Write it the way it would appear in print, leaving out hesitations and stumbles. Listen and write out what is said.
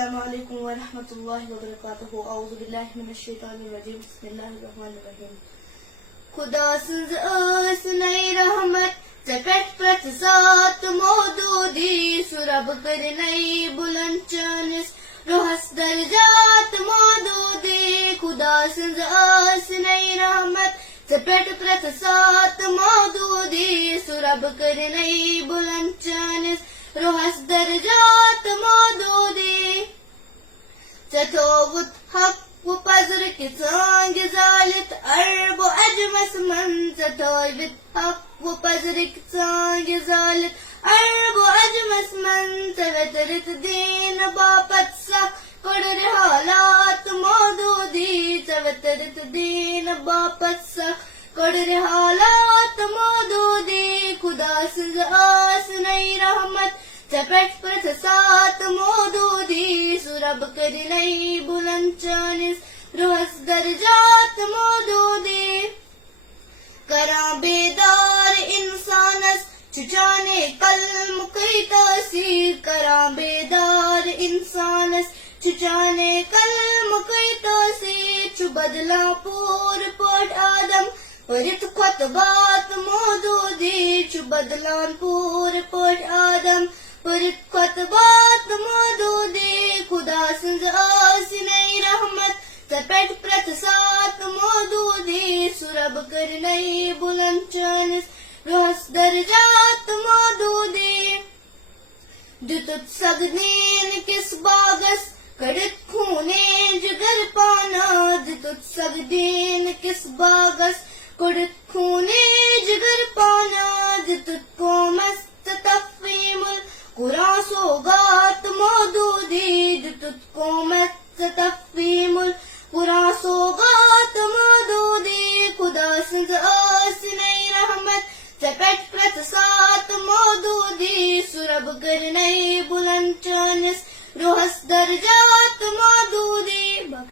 السلام علیکم ورحمۃ اللہ وبرکاتہ. اعوذ باللہ من الشیطان الرجیم. بسم اللہ الرحمن الرحیم. خدا سنز ٲسنَے رحمت ژےٚ پٮ۪ٹھ پرٛٮ۪تھ ساتہٕ مودوٗدی سُہ رب کٔرِنَے بُلند چٲنِس روحس درجات مودوٗدی. خدا سنز ٲسنَے رحمت ژےٚ پٮ۪ٹھ پرٛٮ۪تھ ساتہٕ مودوٗدی سُہ رب کٔرِنَے بُلند چٲنِس روحس درجات مودوٗدی. ژےٚ تھووُتھ حق و پزرٕکہِ ژانٛگہِ زٲلِتھ عرب و عجمس منٛز. ژےٚ تھٲوِتھ حق و پزرٕکہِ ژانٛگہِ زٲلِتھ عرب و عجمس منٛز. ژےٚ ویترِتھ دیٖنہٕ باپتھ سکھ کٔڑٕرِ حالات مودوٗدی. ژےٚ ویترِتھ دیٖنہٕ باپتھ سکھ کٔڑٕرِ حالات مودوٗدی. خدا سٕنٛز ٲسنَے رحمت ژےٚ پٮ۪ٹھ پرٛٮ۪تھ ساتہٕ مودوٗدی سُہ رب کٔرِنَے بُلند چٲنِس روحس درجات مودوٗدی. کران بیدار اِنسانس چھُ چانے کلمُکٕے تٲثیٖر. کران بیدار اِنسانس چھُ چانے کلمُکٕے تٲثیٖر. چھُ بدلان پوٗرٕ پٲٹھۍ آدم پٔرِتھ خۄطبات مودوٗدی. چھُ بدلان پوٗرٕ پٲٹھۍ آدم پٔرِتھ خۄطبات مودوٗدی. خدا سٕنٛز ٲسنَے رحمت ژےٚ پٮ۪ٹھ پرٛٮ۪تھ ساتہٕ مودوٗدی سُہ رب کٔرِنَے بُلند چٲنِس روحس درجات مودوٗدی. دِتُتھ سگدیٖن کِس باغس کٔڑِتھ خوٗنے جگر پانا. دِتُتھ سگدیٖن کِس باغس کٔڑِتھ خوٗنے جگر پانا. دِتُتھ قومس ژےٚ تفہیٖم القرآن سوگات مودوٗدی. دِتُتھ قومس ژےٚ تفہیٖم القرآن سوگات مودوٗدی. خدا سٕنٛز ٲسنَے رحمت ژےٚ پٮ۪ٹھ پرٛٮ۪تھ ساتہٕ مودوٗدی سُہ رب کٔرِنَے بُلند چٲنِس روحس درجات مودوٗدی.